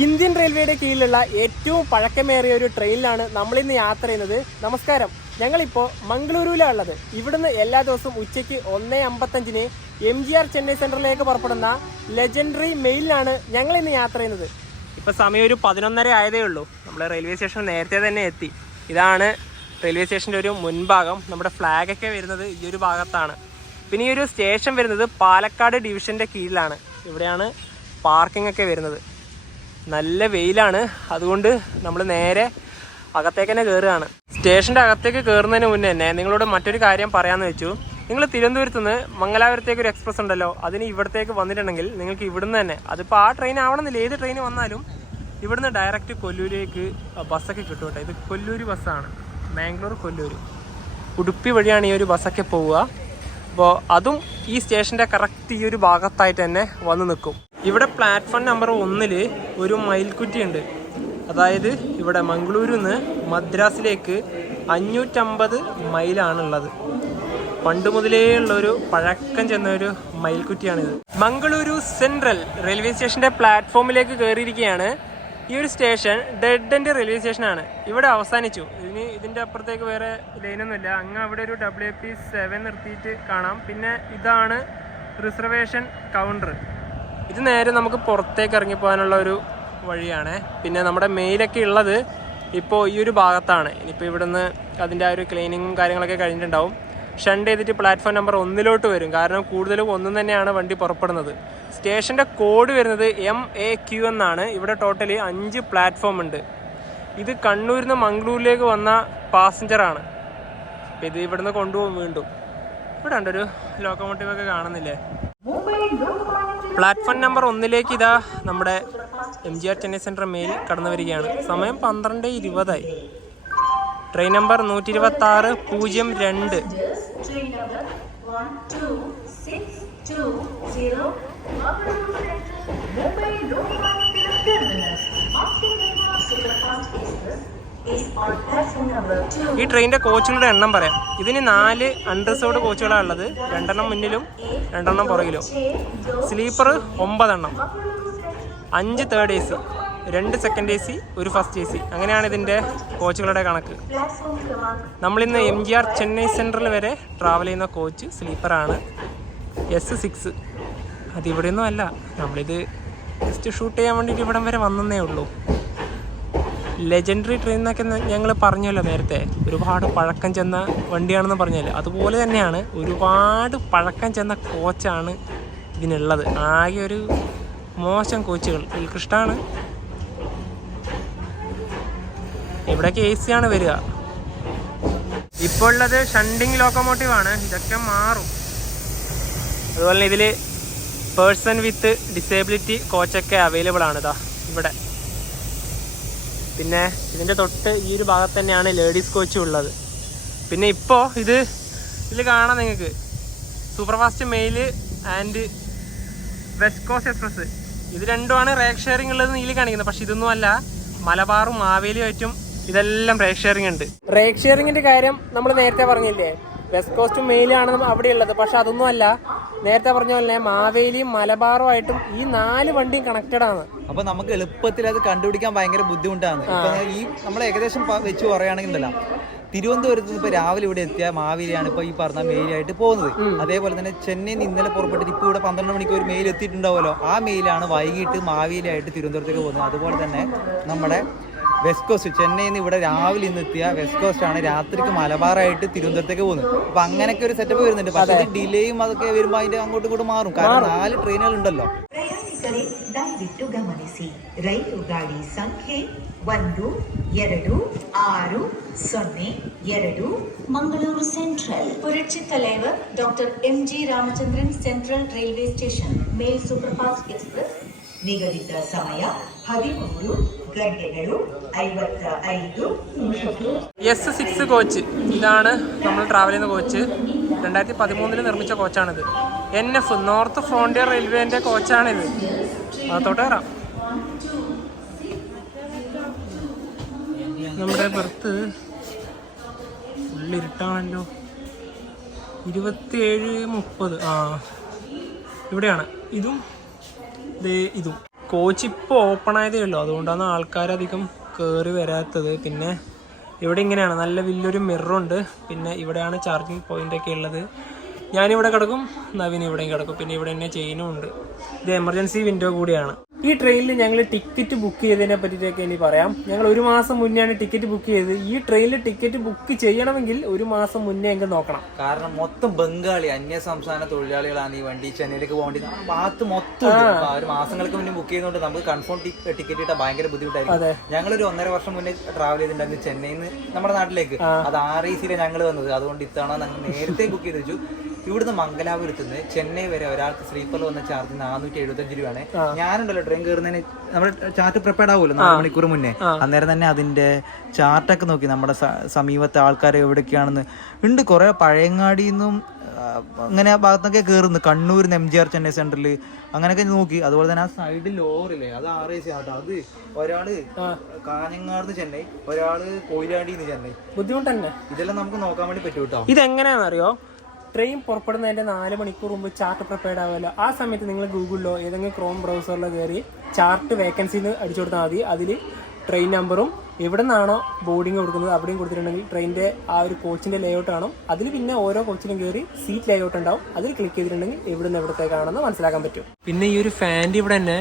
Indian റെയിൽവേയുടെ കീഴിലുള്ള ഏറ്റവും പഴക്കമേറിയ ഒരു ട്രെയിനിലാണ് നമ്മളിന്ന് യാത്ര ചെയ്യുന്നത്. നമസ്കാരം, ഞങ്ങളിപ്പോൾ മംഗളൂരുവിലാണ് ഉള്ളത്. ഇവിടുന്ന് എല്ലാ ദിവസവും ഉച്ചയ്ക്ക് 1:55 MGR ചെന്നൈ സെൻട്രലിലേക്ക് പുറപ്പെടുന്ന ലെജൻഡറി മെയിലിലാണ് ഞങ്ങളിന്ന് യാത്ര ചെയ്യുന്നത്. ഇപ്പോൾ സമയം ഒരു 11:30 ആയതേ ഉള്ളൂ. നമ്മൾ റെയിൽവേ സ്റ്റേഷൻ നേരത്തെ തന്നെ എത്തി. ഇതാണ് റെയിൽവേ സ്റ്റേഷൻ്റെ ഒരു മുൻഭാഗം. നമ്മുടെ ഫ്ലാഗൊക്കെ വരുന്നത് ഈ ഒരു ഭാഗത്താണ്. പിന്നെ ഈ ഒരു സ്റ്റേഷൻ വരുന്നത് പാലക്കാട് ഡിവിഷൻ്റെ കീഴിലാണ്. ഇവിടെയാണ് പാർക്കിംഗ് ഒക്കെ വരുന്നത്. നല്ല വെയിലാണ്, അതുകൊണ്ട് നമ്മൾ നേരെ അകത്തേക്ക് തന്നെ കയറുകയാണ്. സ്റ്റേഷൻ്റെ അകത്തേക്ക് കയറുന്നതിന് മുന്നേ തന്നെ നിങ്ങളോട് മറ്റൊരു കാര്യം പറയാമെന്ന് വെച്ചു. നിങ്ങൾ തിരുവനന്തപുരത്ത് നിന്ന് മംഗലാപുരത്തേക്ക് ഒരു എക്സ്പ്രസ് ഉണ്ടല്ലോ, അതിന് ഇവിടത്തേക്ക് വന്നിട്ടുണ്ടെങ്കിൽ നിങ്ങൾക്ക് ഇവിടുന്ന് തന്നെ, അതിപ്പോൾ ആ ട്രെയിൻ ആവണമെന്നില്ല, ഏത് ട്രെയിൻ വന്നാലും ഇവിടുന്ന് ഡയറക്റ്റ് കൊല്ലൂരിലേക്ക് ബസ്സൊക്കെ കിട്ടും കേട്ടോ. ഇത് കൊല്ലൂർ ബസ്സാണ്, മാംഗ്ലൂർ കൊല്ലൂർ. ഉടുപ്പി വഴിയാണ് ഈ ഒരു ബസ്സൊക്കെ പോവുക. അപ്പോൾ അതും ഈ സ്റ്റേഷൻ്റെ കറക്റ്റ് ഈ ഒരു ഭാഗത്തായിട്ട് തന്നെ വന്ന് നിൽക്കും. ഇവിടെ പ്ലാറ്റ്ഫോം നമ്പർ 1 ഒരു മയിൽക്കുറ്റിയുണ്ട്. അതായത് ഇവിടെ മംഗളൂരിൽ നിന്ന് മദ്രാസിലേക്ക് 550 മൈലാണുള്ളത്. പണ്ട് മുതലേ ഉള്ളൊരു പഴക്കം ചെന്ന ഒരു മയിൽക്കുറ്റിയാണിത്. മംഗളൂരു സെൻട്രൽ റെയിൽവേ സ്റ്റേഷൻ്റെ പ്ലാറ്റ്ഫോമിലേക്ക് കയറിയിരിക്കുകയാണ്. ഈ ഒരു സ്റ്റേഷൻ ഡെഡ് എൻഡ് റെയിൽവേ സ്റ്റേഷനാണ്. ഇവിടെ അവസാനിച്ചു. ഇതിൻ്റെ അപ്പുറത്തേക്ക് വേറെ ലൈനൊന്നുമില്ല. അങ്ങ് അവിടെ ഒരു WP7 നിർത്തിയിട്ട് കാണാം. പിന്നെ ഇതാണ് റിസർവേഷൻ കൗണ്ടർ. ഇത് നേരെ നമുക്ക് പുറത്തേക്ക് ഇറങ്ങിപ്പോകാനുള്ള ഒരു വഴിയാണ്. പിന്നെ നമ്മുടെ മെയിലൊക്കെ ഉള്ളത് ഇപ്പോൾ ഈ ഒരു ഭാഗത്താണ്. ഇനിയിപ്പോൾ ഇവിടുന്ന് അതിൻ്റെ ആ ഒരു ക്ലീനിങ്ങും കാര്യങ്ങളൊക്കെ കഴിഞ്ഞിട്ടുണ്ടാവും. ഷണ്ട് ചെയ്തിട്ട് പ്ലാറ്റ്ഫോം നമ്പർ 1 വരും. കാരണം കൂടുതലും 1 തന്നെയാണ് വണ്ടി പുറപ്പെടുന്നത്. സ്റ്റേഷൻ്റെ കോഡ് വരുന്നത് MAQ എന്നാണ്. ഇവിടെ ടോട്ടലി 5 പ്ലാറ്റ്ഫോം ഉണ്ട്. ഇത് കണ്ണൂരിൽ നിന്ന് മംഗളൂരിലേക്ക് വന്ന പാസഞ്ചറാണ്. അപ്പോൾ ഇത് ഇവിടുന്ന് കൊണ്ടുപോകും വീണ്ടും. ഇവിടെ ഉണ്ടൊരു ലോക്കോമോട്ടീവൊക്കെ കാണുന്നില്ലേ. പ്ലാറ്റ്ഫോം നമ്പർ 1 ഇതാ നമ്മുടെ MGR ചെന്നൈ സെൻട്രൽ മെയിൽ കടന്നു വരികയാണ്. സമയം 12:20. Train number 126-02. ഈ ട്രെയിനിന്റെ കോച്ചുകളുടെ എണ്ണം പറയാം. ഇതിന് 4 അൺറിസർവ്ഡ് കോച്ചുകളാണ് ഉള്ളത്. 2 മുന്നിലും 2 പുറകിലും. Sleeper 9, 5 third AC, 2 second AC, 1 first AC. അങ്ങനെയാണ് ഇതിൻ്റെ കോച്ചുകളുടെ കണക്ക്. നമ്മളിന്ന് MGR ചെന്നൈ സെൻട്രൽ വരെ ട്രാവൽ ചെയ്യുന്ന കോച്ച് സ്ലീപ്പറാണ്, S6. അതിവിടെയൊന്നും അല്ല, നമ്മളിത് ജസ്റ്റ് ഷൂട്ട് ചെയ്യാൻ വേണ്ടിയിട്ട് ഇവിടം വരെ വന്നേ ഉള്ളൂ. ലെജൻഡറി ട്രെയിൻ എന്നൊക്കെ ഞങ്ങൾ പറഞ്ഞല്ലോ നേരത്തെ, ഒരുപാട് പഴക്കം ചെന്ന വണ്ടിയാണെന്ന് പറഞ്ഞല്ലോ. അതുപോലെ തന്നെയാണ്, ഒരുപാട് പഴക്കം ചെന്ന കോച്ചാണ് ഇതിനുള്ളത്. ആകെ ഒരു മോശം കോച്ചുകൾ ഉത്കൃഷ്ടമാണ്. ഇവിടെയൊക്കെ AC ആണ് വരിക. ഇപ്പോൾ ഉള്ളത് ഷണ്ടിങ് ലോക്കോമോട്ടീവാണ്. ഇതൊക്കെ മാറും. അതുപോലെ തന്നെ ഇതിൽ പേഴ്സൺ വിത്ത് ഡിസേബിലിറ്റി കോച്ചൊക്കെ അവൈലബിൾ ആണ്. ഇതാ ഇവിടെ. പിന്നെ ഇതിൻ്റെ തൊട്ട് ഈ ഒരു ഭാഗത്ത് തന്നെയാണ് ലേഡീസ് കോച്ചും ഉള്ളത്. പിന്നെ ഇപ്പോൾ ഇതിൽ കാണാം നിങ്ങൾക്ക് super fast male and west cost express. ഇത് രണ്ടുമാണ് റേക്ക് ഷെയറിംഗ് ഉള്ളത് ഇതിൽ കാണിക്കുന്നത്. പക്ഷെ ഇതൊന്നും അല്ല, മലബാറും മാവേലിയുമായിട്ടും ഇതെല്ലാം റേക്ക് ഷെയറിംഗ് ഉണ്ട്. റേക്ക് ഷെയറിങ്ങിൻ്റെ കാര്യം നമ്മൾ നേരത്തെ പറഞ്ഞില്ലേ, വെസ്റ്റ് കോസ്റ്റും മെയിലാണ് അവിടെ ഉള്ളത്. പക്ഷെ അതൊന്നും അല്ല, നേരത്തെ പറഞ്ഞ പോലെ മാവേലിയും മലബാറുമായിട്ടും ഈ 4 വണ്ടിയും കണക്റ്റഡ് ആണ്. അപ്പൊ നമുക്ക് എളുപ്പത്തിൽ അത് കണ്ടുപിടിക്കാൻ ഭയങ്കര ബുദ്ധിമുട്ടാണ്. ഈ നമ്മൾ ഏകദേശം വെച്ച് പറയുകയാണെങ്കിൽ തിരുവനന്തപുരത്ത് നിന്ന് ഇപ്പൊ രാവിലെ ഇവിടെ എത്തിയ മാവേലിയാണ് ഇപ്പൊ ഈ പറഞ്ഞ മെയിലായിട്ട് പോകുന്നത്. അതേപോലെ തന്നെ ചെന്നൈയിൽ നിന്ന് ഇന്നലെ പുറപ്പെട്ടിട്ട് ഇപ്പൊ ഇവിടെ 12 മണിക്ക് ഒരു മെയിൽ എത്തിയിട്ടുണ്ടാവുമല്ലോ, ആ മെയിലാണ് വൈകിട്ട് മാവേലിയായിട്ട് തിരുവനന്തപുരത്തേക്ക് പോകുന്നത്. അതുപോലെ തന്നെ നമ്മുടെ വെസ്റ്റ് കോസ്റ്റ് ചെന്നൈയിൽ നിന്ന് ഇവിടെ രാവിലെ ഇന്ന് എത്തിയ വെസ്റ്റ് കോസ്റ്റ് ആണ് രാത്രിക്ക് മലബാറായിട്ട് തിരുവനന്തപുരത്തേക്ക് പോകുന്നത്. അപ്പൊ അങ്ങനെയൊക്കെ ഒരു സെറ്റപ്പ് വരുന്നുണ്ട്. പക്ഷേ ഡിലേയും അതൊക്കെ വരുമ്പോൾ അതിന്റെ അങ്ങോട്ടും ഇങ്ങോട്ടും മാറും. കാരണം 4 ಟ್ರೈನ್ಗಳು ഉണ്ടല്ലോ. ದಯವಿಟ್ಟು ಗಮನಿಸಿ, ರೈಲು ಗಾಡಿ ಸಂಖ್ಯೆ 1260 Mangaluru central Puratchi Thalaivar doctor MG Ramachandran central railway station mail super fast express. ನಿಗದಿತ ಸಮಯ 13:55. S6 coach. ഇതാണ് നമ്മൾ ട്രാവൽ ചെയ്യുന്ന കോച്ച്. 2013 നിർമ്മിച്ച കോച്ചാണിത്. NF നോർത്ത് ഫ്രോണ്ടിയർ റെയിൽവേൻ്റെ കോച്ചാണിത്. അതോട്ട് കയറാം. നമ്മുടെ ബർത്ത് ഉള്ളിരുട്ടാണല്ലോ. 27:30. ഇവിടെയാണ് ഇതും ഇതും. കോച്ച് ഇപ്പോൾ ഓപ്പൺ ആയതേ ഉള്ളൂ, അതുകൊണ്ടാണ് ആൾക്കാരധികം കയറി വരാത്തത്. പിന്നെ ഇവിടെ ഇങ്ങനെയാണ്, നല്ല വലിയൊരു മിററുണ്ട്. പിന്നെ ഇവിടെയാണ് ചാർജിങ് പോയിൻ്റൊക്കെ ഉള്ളത്. ഞാനിവിടെ കിടക്കും, നവീൻ ഇവിടെയും കിടക്കും. പിന്നെ ഇവിടെ തന്നെ ചെയിനും ഉണ്ട്. ഇത് എമർജൻസി വിൻഡോ കൂടിയാണ്. ഈ ട്രെയിനിൽ ഞങ്ങൾ ടിക്കറ്റ് ബുക്ക് ചെയ്തതിനെ പറ്റിയിട്ടൊക്കെ ഇനി പറയാം. ഞങ്ങൾ 1 മാസം മുന്നെയാണ് ടിക്കറ്റ് ബുക്ക് ചെയ്തത്. ഈ ട്രെയിനിൽ ടിക്കറ്റ് ബുക്ക് ചെയ്യണമെങ്കിൽ 1 മാസം മുന്നേ എങ്കിൽ നോക്കണം. കാരണം മൊത്തം ബംഗാളി അന്യ സംസ്ഥാന തൊഴിലാളികളാണ് ഈ വണ്ടി ചെന്നൈയിലേക്ക് പോകേണ്ടി. ഭാഗത്ത് മൊത്തം ഒരു മാസങ്ങൾക്ക് മുന്നേ ബുക്ക് ചെയ്യുന്നതുകൊണ്ട് നമുക്ക് കൺഫേം ടിക്കറ്റ് കിട്ടാൻ ഭയങ്കര ബുദ്ധിമുട്ടായിരിക്കും. ഞങ്ങളൊരു 1.5 വർഷം മുന്നേ ട്രാവൽ ചെയ്തിട്ടുണ്ടായിരുന്നു ചെന്നൈയിൽ നിന്ന് നമ്മുടെ നാട്ടിലേക്ക്. അത് REC ഞങ്ങൾ വന്നത്, അതുകൊണ്ട് ഇത്തവണ ഞങ്ങൾ നേരത്തെ ബുക്ക് ചെയ്ത് വെച്ചു. ഇവിടുന്ന് മംഗലാപുരത്ത് നിന്ന് ചെന്നൈ വരെ ഒരാൾക്ക് സ്ലീപ്പറിൽ വന്ന ചാർജ് 475 രൂപയാണ്. ഞാനുണ്ടല്ലോ ട്രെയിൻ കയറുന്നതിന് നമ്മുടെ ചാർട്ട് പ്രിപ്പയർഡ് ആവുമല്ലോ 4 മണിക്കൂർ മുന്നേ. അന്നേരം തന്നെ അതിന്റെ ചാർട്ടൊക്കെ നോക്കി നമ്മുടെ സമീപത്തെ ആൾക്കാർ എവിടെയൊക്കെയാണെന്ന് ഉണ്ട്. കുറെ പഴയങ്ങാടിന്നും അങ്ങനെ ആ ഭാഗത്തൊക്കെ കയറുന്നു. കണ്ണൂരിന്ന് MGR ചെന്നൈ സെന്ററിൽ അങ്ങനെയൊക്കെ നോക്കി. അതുപോലെ തന്നെ ആ സൈഡിൽ ലോറില്ലേ, അത് RAC ആട്ടോ. അത് ഒരാള് കാഞ്ഞങ്ങാടുന്ന് ചെന്നൈ, ഒരാള് കൊയിലാണ്ടിന്ന് ചെന്നൈ. ബുദ്ധിമുട്ട് തന്നെ. ഇതെല്ലാം നമുക്ക് നോക്കാൻ വേണ്ടി പറ്റും കേട്ടോ. ഇതെങ്ങനെയാണെന്നറിയോ? ട്രെയിൻ പുറപ്പെടുന്നതിൻ്റെ 4 മണിക്കൂർ മുമ്പ് ചാർട്ട് പ്രിപ്പയർഡ് ആവുമല്ലോ. ആ സമയത്ത് നിങ്ങൾ ഗൂഗിളിലോ ഏതെങ്കിലും ക്രോം ബ്രൗസറിലോ കയറി ചാർട്ട് വേക്കൻസിന്ന് അടിച്ചു കൊടുത്താൽ മതി. അതിൽ ട്രെയിൻ നമ്പറും എവിടെ നിന്നാണോ ബോർഡിങ് കൊടുക്കുന്നത് അവിടെയും കൊടുത്തിട്ടുണ്ടെങ്കിൽ ട്രെയിനിൻ്റെ ആ ഒരു കോച്ചിൻ്റെ ലേഔട്ട് കാണും. അതിൽ പിന്നെ ഓരോ കോച്ചിലും കയറി സീറ്റ് ലേഔട്ട് ഉണ്ടാവും. അതിൽ ക്ലിക്ക് ചെയ്തിട്ടുണ്ടെങ്കിൽ എവിടെ നിന്ന് എവിടത്തേക്കാണെന്ന് മനസ്സിലാക്കാൻ പറ്റും. പിന്നെ ഈ ഒരു ഫാൻ്റെ ഇവിടെ തന്നെ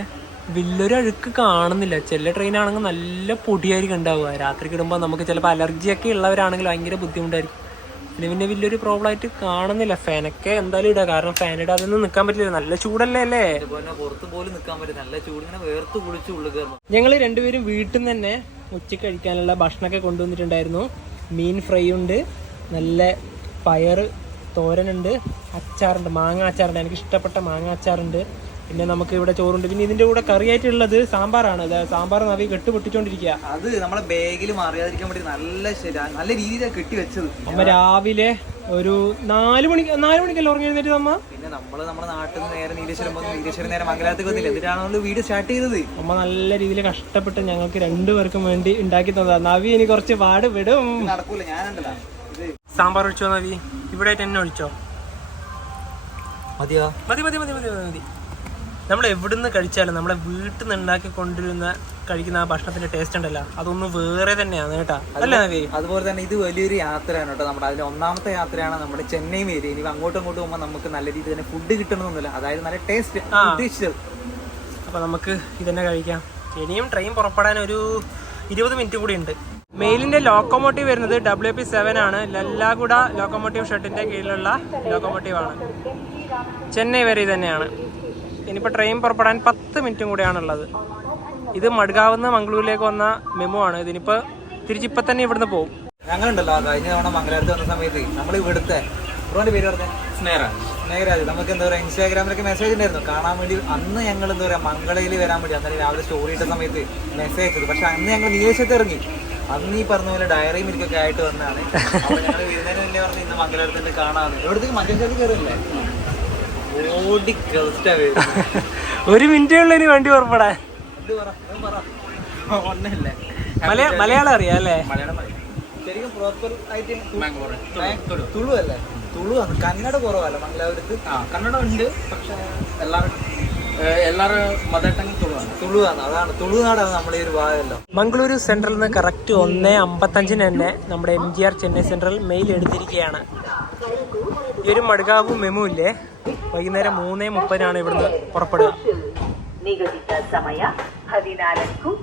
വലിയൊരു അഴുക്ക് കാണുന്നില്ല. ചില ട്രെയിനാണെങ്കിൽ നല്ല പൊടിയായിരിക്കും ഉണ്ടാവുക. രാത്രി കിടുമ്പോൾ നമുക്ക് ചിലപ്പോൾ അലർജിയൊക്കെ ഉള്ളവരാണെങ്കിൽ ഭയങ്കര ബുദ്ധിമുട്ടായിരിക്കും. പിന്നെ വലിയൊരു പ്രോബ്ലം ആയിട്ട് കാണുന്നില്ല. ഫാനൊക്കെ എന്തായാലും ഇടുക, കാരണം ഫാൻ ഇടാതൊന്നും നിൽക്കാൻ പറ്റില്ല. നല്ല ചൂടല്ലേ അല്ലേ? പുറത്ത് പോലും നിൽക്കാൻ പറ്റില്ല, നല്ല ചൂട്. ഇങ്ങനെ വേർത്ത് കുളിച്ച് ഉള്ളിൽ കയറുന്നു. ഞങ്ങൾ രണ്ടുപേരും വീട്ടിൽ നിന്ന് തന്നെ ഉച്ചയ്ക്ക് കഴിക്കാനുള്ള ഭക്ഷണമൊക്കെ കൊണ്ടുവന്നിട്ടുണ്ടായിരുന്നു. മീൻ ഫ്രൈ ഉണ്ട്, നല്ല പയർ തോരനുണ്ട്, അച്ചാറുണ്ട്, മാങ്ങ അച്ചാറുണ്ട്. എനിക്ക് ഇഷ്ടപ്പെട്ട മാങ്ങ അച്ചാറുണ്ട്. പിന്നെ നമുക്ക് ഇവിടെ ചോറുണ്ട്. പിന്നെ ഇതിന്റെ കൂടെ കറിയായിട്ടുള്ളത് സാമ്പാറാണ്. സാമ്പാർ നവി കെട്ട് പൊട്ടിച്ചോണ്ടിരിക്കുക. അത് നമ്മളെ ബാഗിൽ മാറിയാതിരിക്കാൻ വേണ്ടി നല്ല രീതിയിലാണ് കെട്ടി വെച്ചത്. അമ്മ രാവിലെ ഒരു 4 മണിക്കല്ല ഉറങ്ങി എഴുന്നേറ്റ് അമ്മ. പിന്നെ നമ്മള് നമ്മുടെ നാട്ടിൽ നിന്ന് നേരെ നീലേശ്വരം നേരെ മംഗലാപുരത്തേക്ക് വന്നില്ല. എന്നിട്ടാണ് വീട് സ്റ്റാർട്ട് ചെയ്തത്. അമ്മ നല്ല രീതിയിൽ കഷ്ടപ്പെട്ട് ഞങ്ങൾക്ക് 2 പേർക്കും വേണ്ടി ഉണ്ടാക്കി തന്നതാ. നവി ഇനി കുറച്ച് പാട് വിടും. നടക്കൂല. ഞാനുണ്ടല്ലോ സാമ്പാർ ഒഴിച്ചോ നവി? ഇവിടെ തന്നെ ഒഴിച്ചോ? മതിയോ? മതി മതി മതി മതി മതി. നമ്മൾ എവിടുന്ന് കഴിച്ചാലും നമ്മളെ വീട്ടിൽ നിന്ന് ഉണ്ടാക്കി കൊണ്ടുവരുന്ന കഴിക്കുന്ന ആ ഭക്ഷണത്തിന്റെ ടേസ്റ്റ് ഉണ്ടല്ലോ, അതൊന്നും വേറെ തന്നെയാണ് കേട്ടാ, അല്ലേ നവി? അതുപോലെ തന്നെ ഇത് വലിയൊരു യാത്രയാണ് കേട്ടോ. നമ്മുടെ അതിൽ 1ാമത്തെ യാത്രയാണ് നമ്മുടെ ചെന്നൈ ഏരിയ. ഇനി അങ്ങോട്ടും പോകുമ്പോൾ നമുക്ക് നല്ല രീതിയിൽ തന്നെ ഫുഡ് കിട്ടണമെന്നില്ല, അതായത് നല്ല ടേസ്റ്റ് ഉദ്ദേശിച്ചത്. അപ്പൊ നമുക്ക് ഇതന്നെ കഴിക്കാം. ഇനിയും ട്രെയിൻ പുറപ്പെടാൻ ഒരു 20 മിനിറ്റ് കൂടി ഉണ്ട്. മെയിലിന്റെ ലോക്കോമോട്ടീവ് വരുന്നത് WP7 ആണ്. ലല്ലാഗുഡ ലോക്കോമോട്ടീവ് ഷെഡിന്റെ കീഴിലുള്ള ലോക്കോമോട്ടീവ് ആണ്. ചെന്നൈ വരെ തന്നെയാണ്. ഇനിയിപ്പോൾ ട്രെയിൻ പുറപ്പെടാൻ 10 മിനിറ്റും കൂടെയാണുള്ളത്. ഇത് മഡ്ഗാവിൽ മംഗളൂരിലേക്ക് വന്ന മെമു ആണ്. ഇതിനിപ്പോൾ തിരിച്ചിപ്പോൾ തന്നെ ഇവിടുന്ന് പോകും. ഞങ്ങളുണ്ടല്ലോ കഴിഞ്ഞ തവണ മംഗലാപുരത്ത് വന്ന സമയത്ത് നമ്മൾ ഇവിടുത്തെ ബ്രോന്റെ പേര് പറഞ്ഞ സ്നേഹരാജ്, നമുക്ക് എന്താ പറയുക ഇൻസ്റ്റാഗ്രാമിലൊക്കെ മെസ്സേജ് ഉണ്ടായിരുന്നു കാണാൻ വേണ്ടി. അന്ന് ഞങ്ങൾ എന്താ പറയുക മംഗളയിൽ വരാൻ വേണ്ടി അന്നേരം രാവിലെ സ്റ്റോറി ഇട്ട സമയത്ത് മെസ്സേജ് അയച്ചത്. പക്ഷെ അന്ന് ഞങ്ങൾ നീലേശ്വരത്ത് ഇറങ്ങി. അന്ന് ഈ പറഞ്ഞ പോലെ ഡയറി മിൽക്കൊക്കെ ആയിട്ട് വന്നതാണ്. അപ്പോൾ ഞങ്ങൾ വരുന്നതിന് മുന്നേ പറഞ്ഞ് ഇന്ന് മംഗലാപുരത്ത് കാണാമെന്ന്. എവിടത്തേക്ക് മഞ്ചേശ്വരത്ത് കയറില്ലേ? ഓടി കളിച്ചാ വരും. 1 മിനിറ്റേ ഉള്ളൂ ഇനി വണ്ടി പുറപ്പെടാൻ. ഒന്നല്ലേ മലയാളം അറിയാം അല്ലേ? ശരിക്കും പ്രോപ്പർ ആയിട്ട് തുളു അല്ലേ? തുളു ആണ്. കന്നഡ കുറവല്ല മംഗലാപുരത്ത്. കന്നഡ ഉണ്ട്, പക്ഷെ എല്ലാവരും മദർ ടങ് തുളുവാണ്. അതാണ് തുളുനാടാണ് നമ്മുടെ ഈ ഒരു ഭാഗമല്ലോ. മംഗളൂരു സെൻട്രലിൽ നിന്ന് കറക്റ്റ് 1:55 തന്നെ നമ്മുടെ MGR ചെന്നൈ സെൻട്രൽ മെയിൽ എടുത്തിരിക്കുകയാണ്. ഈ ഒരു മഡ്ഗാവ് മെമു ഇല്ലേ, വൈകുന്നേരം 3:30 ഇവിടുന്ന് പുറപ്പെടുക. നിഗദിത സമയ 14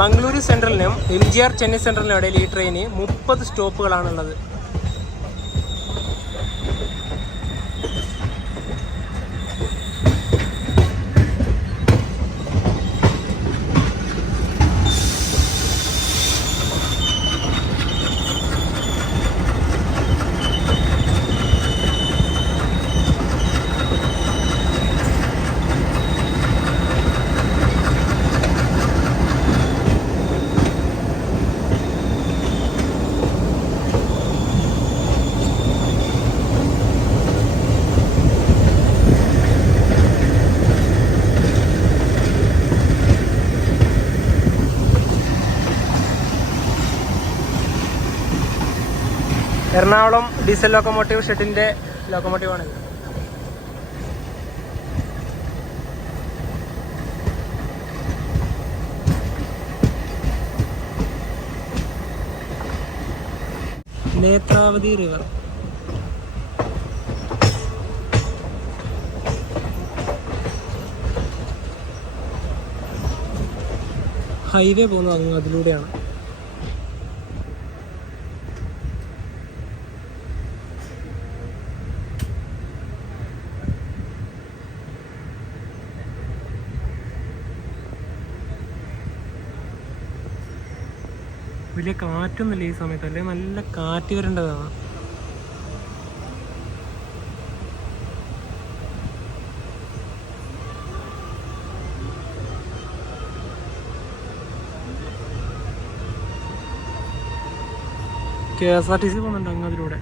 മംഗളൂരു സെൻട്രലിനും MGR ചെന്നൈ സെൻട്രലിനും ഇടയിൽ ഈ ട്രെയിന് 30 സ്റ്റോപ്പുകളാണുള്ളത്. എറണാകുളം ഡീസൽ ലോക്കോമോട്ടീവ് ഷെഡിൻ്റെ ലോക്കോമോട്ടീവാണിത്. നേത്രാവതി റിവർ. ഹൈവേ പോകുന്നത് അങ്ങ് അതിലൂടെയാണ്. വലിയ കാറ്റൊന്നുമില്ല ഈ സമയത്ത്, അല്ലെങ്കിൽ നല്ല കാറ്റ് വരേണ്ടതാണ്. KSRTC പോകുന്നുണ്ട് അങ്ങ് അതിലൂടെ.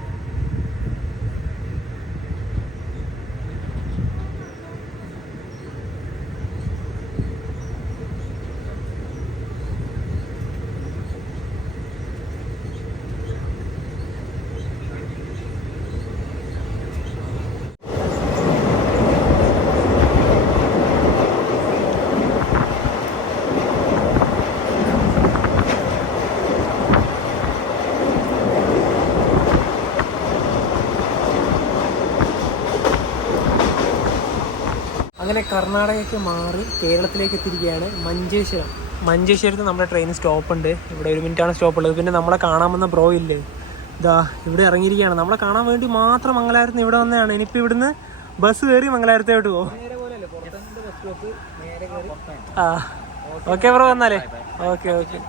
അങ്ങനെ കർണാടകയ്ക്ക് മാറി കേരളത്തിലേക്ക് എത്തിയിരിക്കുകയാണ്. മഞ്ചേശ്വരത്ത് നമ്മുടെ ട്രെയിൻ സ്റ്റോപ്പ് ഉണ്ട്. ഇവിടെ 1 മിനിറ്റാണ് സ്റ്റോപ്പ് ഉള്ളത്. പിന്നെ നമ്മളെ കാണാമെന്ന ബ്രോ ഇല്ലേ, ഇതാ ഇവിടെ ഇറങ്ങിയിരിക്കുകയാണ്. നമ്മളെ കാണാൻ വേണ്ടി മാത്രം മംഗലാപുരത്ത് ഇവിടെ വന്നതാണ്. ഇനിയിപ്പോൾ ഇവിടുന്ന് ബസ് കയറി മംഗലാപുരത്തോട്ട് പോകും. ആ ഓക്കെ ബ്രോ, വന്നാലേ ഓക്കെ.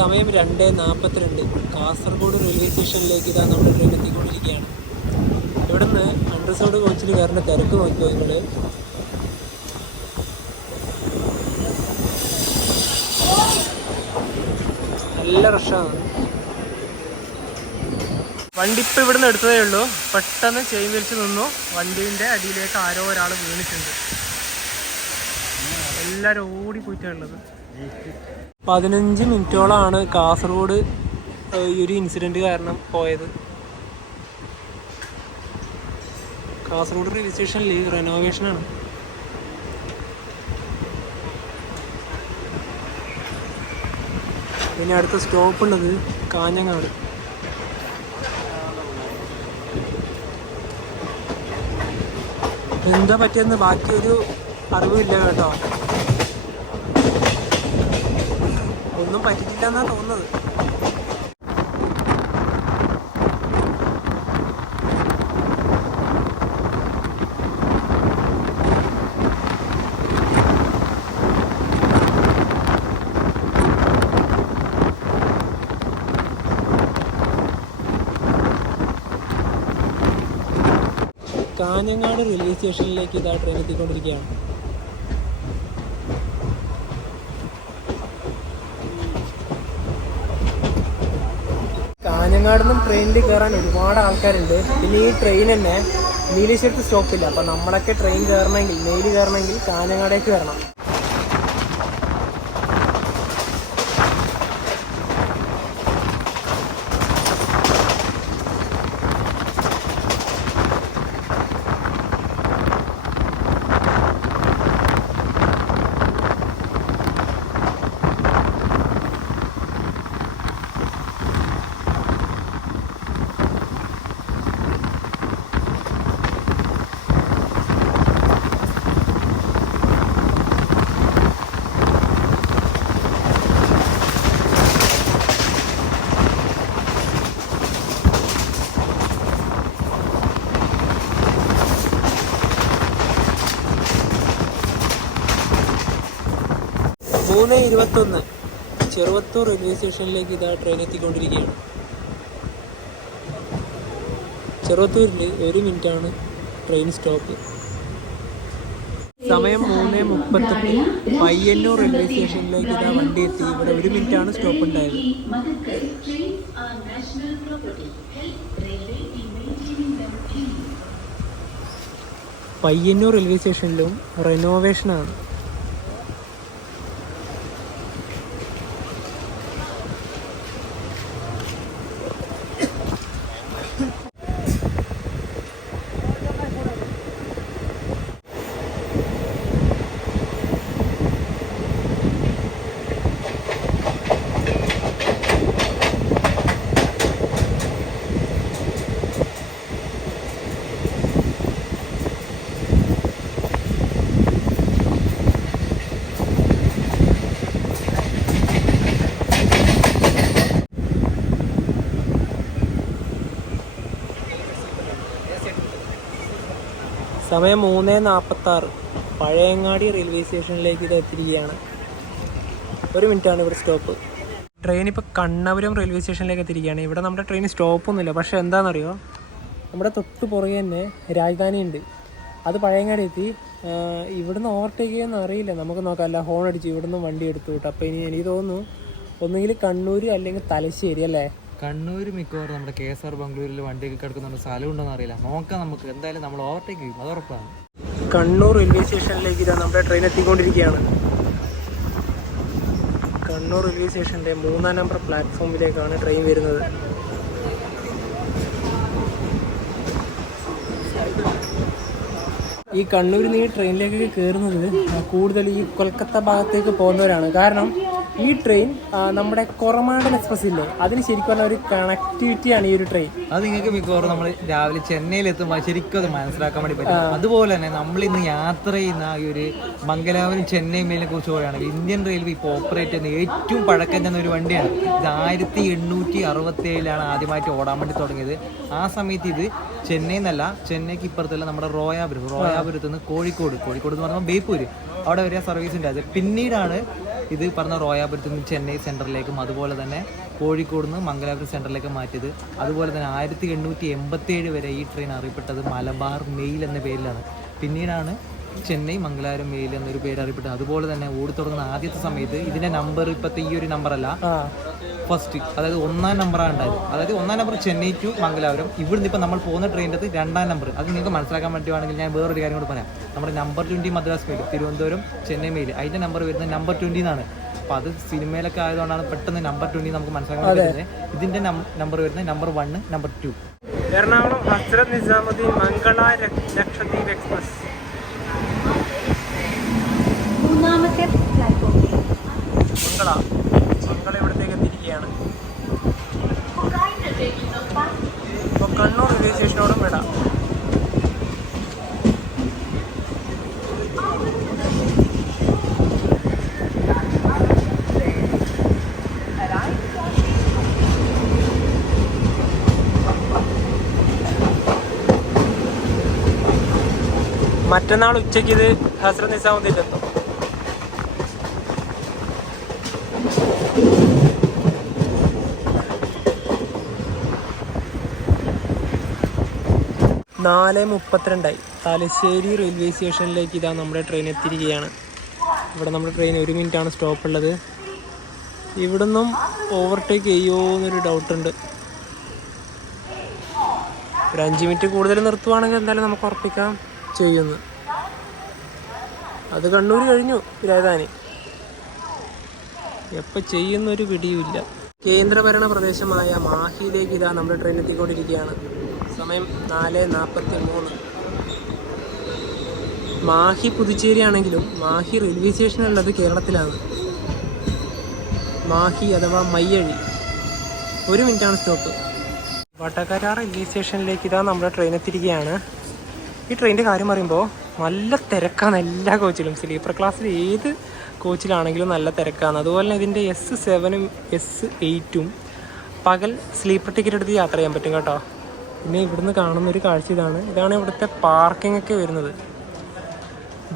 സമയം 2:42. കാസർഗോഡ് റെയിൽവേ സ്റ്റേഷനിലേക്ക് ഇതാ നമ്മുടെ ട്രെയിൻ എത്തിക്കൊണ്ടിരിക്കുകയാണ്. ഇവിടുന്ന് അണ്ടർസോഡ് കോച്ചിൽ കയറേണ്ട തിരക്ക് നോക്കിയോ നിങ്ങൾ. നല്ല റഷാണ്. വണ്ടി ഇപ്പം ഇവിടുന്ന് എടുത്തതേ ഉള്ളൂ. പെട്ടെന്ന് ചെയിൻ വലിച്ച് നിന്നു. വണ്ടീൻ്റെ അടിയിലേക്ക് ആരോ ഒരാൾ വീണിട്ടുണ്ട്. എല്ലാവരും ഓടിപ്പോയിട്ടാണുള്ളത്. 15 മിനിറ്റോളമാണ് കാസർഗോഡ് ഈ ഒരു ഇൻസിഡൻറ്റ് കാരണം പോയത്. കാസർഗോഡ് റെയിൽവേ സ്റ്റേഷനിൽ റെനോവേഷനാണ്. പിന്നെ അടുത്ത സ്റ്റോപ്പ് ഉള്ളത് കാഞ്ഞങ്ങാട്. എന്താ പറ്റിയെന്ന് ബാക്കിയൊരു അറിവില്ല കേട്ടോ. ഒന്നും പറ്റിയിട്ടില്ല എന്നാണ് തോന്നുന്നത്. കാഞ്ഞങ്ങാട് റെയിൽവേ സ്റ്റേഷനിലേക്ക് ഇതാ ട്രെയിൻ എത്തിക്കൊണ്ടിരിക്കുകയാണ്. കാഞ്ഞങ്ങാട് നിന്നും ട്രെയിനിൽ കയറാൻ ഒരുപാട് ആൾക്കാരുണ്ട്. പിന്നെ ഈ ട്രെയിൻ തന്നെ നീലേശ്വരത്ത് സ്റ്റോപ്പില്ല. അപ്പം നമ്മളൊക്കെ ട്രെയിൻ കയറണമെങ്കിൽ മെയിൽ കയറണമെങ്കിൽ കാഞ്ഞങ്ങാടേക്ക് വരണം. മൂന്ന് 21 ചെറുവത്തൂർ റെയിൽവേ സ്റ്റേഷനിലേക്ക് ഇതാ ട്രെയിൻ എത്തിക്കൊണ്ടിരിക്കുകയാണ്. ചെറുവത്തൂരിൽ 1 മിനിറ്റാണ് ട്രെയിൻ സ്റ്റോപ്പ്. സമയം 3:38. പയ്യന്നൂർ റെയിൽവേ സ്റ്റേഷനിലേക്ക് ഇതാ വണ്ടി എത്തി. ഇവിടെ 1 മിനിറ്റാണ് സ്റ്റോപ്പ് ഉണ്ടായത്. പയ്യന്നൂർ റെയിൽവേ സ്റ്റേഷനിലും റെനോവേഷനാണ്. സമയം 3:46. പഴയങ്ങാടി റെയിൽവേ സ്റ്റേഷനിലേക്ക് ഇത് എത്തിയിരിക്കുകയാണ്. 1 മിനിറ്റാണ് ഇവിടെ സ്റ്റോപ്പ്. ട്രെയിൻ ഇപ്പോൾ കണ്ണപുരം റെയിൽവേ സ്റ്റേഷനിലേക്ക് എത്തിയിരിക്കുകയാണ്. ഇവിടെ നമ്മുടെ ട്രെയിൻ സ്റ്റോപ്പൊന്നുമില്ല. പക്ഷേ എന്താണെന്നറിയോ, നമ്മുടെ തൊട്ട് പുറകെ തന്നെ രാജധാനി ഉണ്ട്. അത് പഴയങ്ങാടി എത്തി. ഇവിടുന്ന് ഓവർടേക്ക് ചെയ്യുമെന്ന് അറിയില്ല, നമുക്ക് നോക്കാം. അല്ല, ഹോൺ അടിച്ചു ഇവിടുന്ന് വണ്ടി എടുത്തു വിട്ടു. അപ്പോൾ ഇനി എനിക്ക് തോന്നുന്നു ഒന്നുകിൽ കണ്ണൂർ അല്ലെങ്കിൽ തലശ്ശേരി അല്ലേ. കണ്ണൂർ മിക്കവാറും നമ്മുടെ KSR ബംഗളൂരിൽ വണ്ടിയൊക്കെ കിടക്കുന്നുണ്ട്, സ്ഥലം ഉണ്ടോന്ന് അറിയില്ല. നോക്കാം, നമുക്ക് എന്തായാലും നമ്മൾ ഓവർടേക്ക് ചെയ്യും, അത് ഉറപ്പാണ്. കണ്ണൂർ റെയിൽവേ സ്റ്റേഷനിലേക്ക് ഇതാ നമ്മുടെ ട്രെയിൻ എത്തിക്കൊണ്ടിരിക്കുകയാണ്. കണ്ണൂർ റെയിൽവേ സ്റ്റേഷൻ്റെ 3-ാം നമ്പർ പ്ലാറ്റ്ഫോമിലേക്കാണ് ട്രെയിൻ വരുന്നത്. ഈ കണ്ണൂരിൽ നിന്ന് ഈ ട്രെയിനിലേക്കൊക്കെ കയറുന്നത് കൂടുതൽ ഈ കൊൽക്കത്ത ഭാഗത്തേക്ക് പോകുന്നവരാണ്. കാരണം ഈ ട്രെയിൻ നമ്മുടെ കൊറമാണ്ടൻ എക്സ്പ്രസ് ഇല്ലേ, അതിന് ശരിക്കും പറഞ്ഞ ഒരു കണക്ടിവിറ്റിയാണ് ഈ ഒരു ട്രെയിൻ. അത് നിങ്ങൾക്ക് മിക്കവാറും നമ്മൾ രാവിലെ ചെന്നൈയിൽ എത്തുമ്പോൾ ശരിക്കും അത് മനസ്സിലാക്കാൻ വേണ്ടി പറ്റും. അതുപോലെ തന്നെ നമ്മൾ ഇന്ന് യാത്ര ചെയ്യുന്ന ഈ ഒരു മംഗലാപുരം ചെന്നൈ മെയിലിനെ കുറിച്ച് പറയുകയാണെങ്കിൽ ഇന്ത്യൻ റെയിൽവേ ഇപ്പോൾ ഓപ്പറേറ്റ് ചെയ്യുന്ന ഏറ്റവും പഴക്കം ചെന്ന ഒരു വണ്ടിയാണ്. ഇത് 1867 ആദ്യമായിട്ട് ഓടാൻ വേണ്ടി തുടങ്ങിയത്. ആ സമയത്ത് ഇത് ചെന്നൈ എന്നല്ല, ചെന്നൈക്ക് ഇപ്പുറത്തല്ല, നമ്മുടെ റോയാപുരത്ത് നിന്ന് കോഴിക്കോട് എന്ന് പറയുമ്പോൾ ബേപ്പൂര് അവിടെ വരെ സർവീസ് ഉണ്ടായത്. പിന്നീടാണ് ഇത് പറഞ്ഞ റോയാപുരത്ത് നിന്ന് ചെന്നൈ സെൻട്രലിലേക്കും അതുപോലെ തന്നെ കോഴിക്കോട് നിന്ന് മംഗലാപുരം സെൻട്രലിലേക്ക് മാറ്റിയത്. അതുപോലെ തന്നെ 1887 വരെ ഈ ട്രെയിൻ അറിയപ്പെട്ടത് മലബാർ മെയിൽ എന്ന പേരിലാണ്. പിന്നീടാണ് ചെന്നൈ മംഗലാപുരം മെയിൽ എന്നൊരു പേര് അറിയപ്പെട്ടത്. അതുപോലെ തന്നെ ഓടി തുടങ്ങുന്ന ആദ്യത്തെ സമയത്ത് ഇതിന്റെ നമ്പർ ഇപ്പോഴത്തെ ഈ ഒരു നമ്പറല്ല, ഫസ്റ്റ്, അതായത് 1-ാം നമ്പറാണ് ഉണ്ടായത്. അതായത് 1-ാം നമ്പർ ചെന്നൈ ടു മംഗലാപുരം. ഇവിടുന്ന് ഇപ്പം നമ്മൾ പോകുന്ന ട്രെയിൻ്റെ 2-ാം നമ്പർ. അത് നിങ്ങൾക്ക് മനസ്സിലാക്കാൻ പറ്റുവാണെങ്കിൽ ഞാൻ വേറൊരു കാര്യം കൂടെ പറയാം. നമ്മുടെ number 20 Madras mail, Thiruvananthapuram Chennai mail, അതിൻ്റെ നമ്പർ വരുന്നത് നമ്പർ 20 എന്നാണ്. അപ്പോൾ അത് സിനിമയിലൊക്കെ ആയതുകൊണ്ടാണ് പെട്ടെന്ന് നമ്പർ 20 നമുക്ക് മനസ്സിലാക്കാൻ പറ്റുന്നത്. ഇതിൻ്റെ നമ്പർ വരുന്നത് number 1, number 2. Ernakulam Hazrat Nizamuddin Mangala Lakshadweep express. 3-ാമത്തെ പ്ലാറ്റ്ഫോമിൽ മംഗള ഇവിടത്തേക്ക് എത്തിയിരിക്കുകയാണ്. ഇപ്പോൾ കണ്ണൂർ റെയിൽവേ സ്റ്റേഷനോടും വിടാം. മറ്റന്നാൾ ഉച്ചയ്ക്ക് ഇത് ഹസ്രത്ത് നിസാമുദ്ദീനിലെത്തും. നാല് 32 തലശ്ശേരി റെയിൽവേ സ്റ്റേഷനിലേക്ക് ഇതാ നമ്മുടെ ട്രെയിൻ എത്തിയിരിക്കുകയാണ്. ഇവിടെ നമ്മുടെ ട്രെയിൻ 1 മിനിറ്റാണ് സ്റ്റോപ്പ് ഉള്ളത്. ഇവിടുന്നും ഓവർടേക്ക് ചെയ്യുമോ എന്നൊരു ഡൗട്ടുണ്ട്. ഒരു 5 മിനിറ്റ് കൂടുതൽ നിർത്തുവാണെങ്കിൽ എന്തായാലും നമുക്ക് ഉറപ്പിക്കാം ചെയ്യുന്നു. അത് കണ്ണൂർ കഴിഞ്ഞു രാജധാനി. എപ്പോൾ ചെയ്യുന്നൊരു പിടിയുമില്ല. കേന്ദ്രഭരണ പ്രദേശമായ മാഹിയിലേക്ക് ഇതാ നമ്മുടെ ട്രെയിൻ എത്തിക്കൊണ്ടിരിക്കുകയാണ്. സമയം 4:43. മാഹി പുതുച്ചേരി ആണെങ്കിലും മാഹി റെയിൽവേ സ്റ്റേഷനുള്ളത് കേരളത്തിലാണ്. മാഹി അഥവാ മയ്യഴി. 1 മിനിറ്റാണ് സ്റ്റോപ്പ്. വടകര റെയിൽവേ സ്റ്റേഷനിലേക്ക് ഇതാ നമ്മുടെ ട്രെയിൻ എത്തിയിരിക്കുകയാണ്. ഈ ട്രെയിനിൻ്റെ കാര്യം പറയുമ്പോൾ നല്ല തിരക്കാണ് എല്ലാ കോച്ചിലും. സ്ലീപ്പർ ക്ലാസ്സിൽ ഏത് കോച്ചിലാണെങ്കിലും നല്ല തിരക്കാണ്. അതുപോലെ തന്നെ ഇതിൻ്റെ S7-ഉം S8-ഉം പകൽ സ്ലീപ്പർ ടിക്കറ്റ് എടുത്ത് യാത്ര ചെയ്യാൻ പറ്റും കേട്ടോ. പിന്നെ ഇവിടുന്ന് കാണുന്ന ഒരു കാഴ്ച ഇതാണ് ഇവിടുത്തെ പാർക്കിംഗ് ഒക്കെ വരുന്നത്.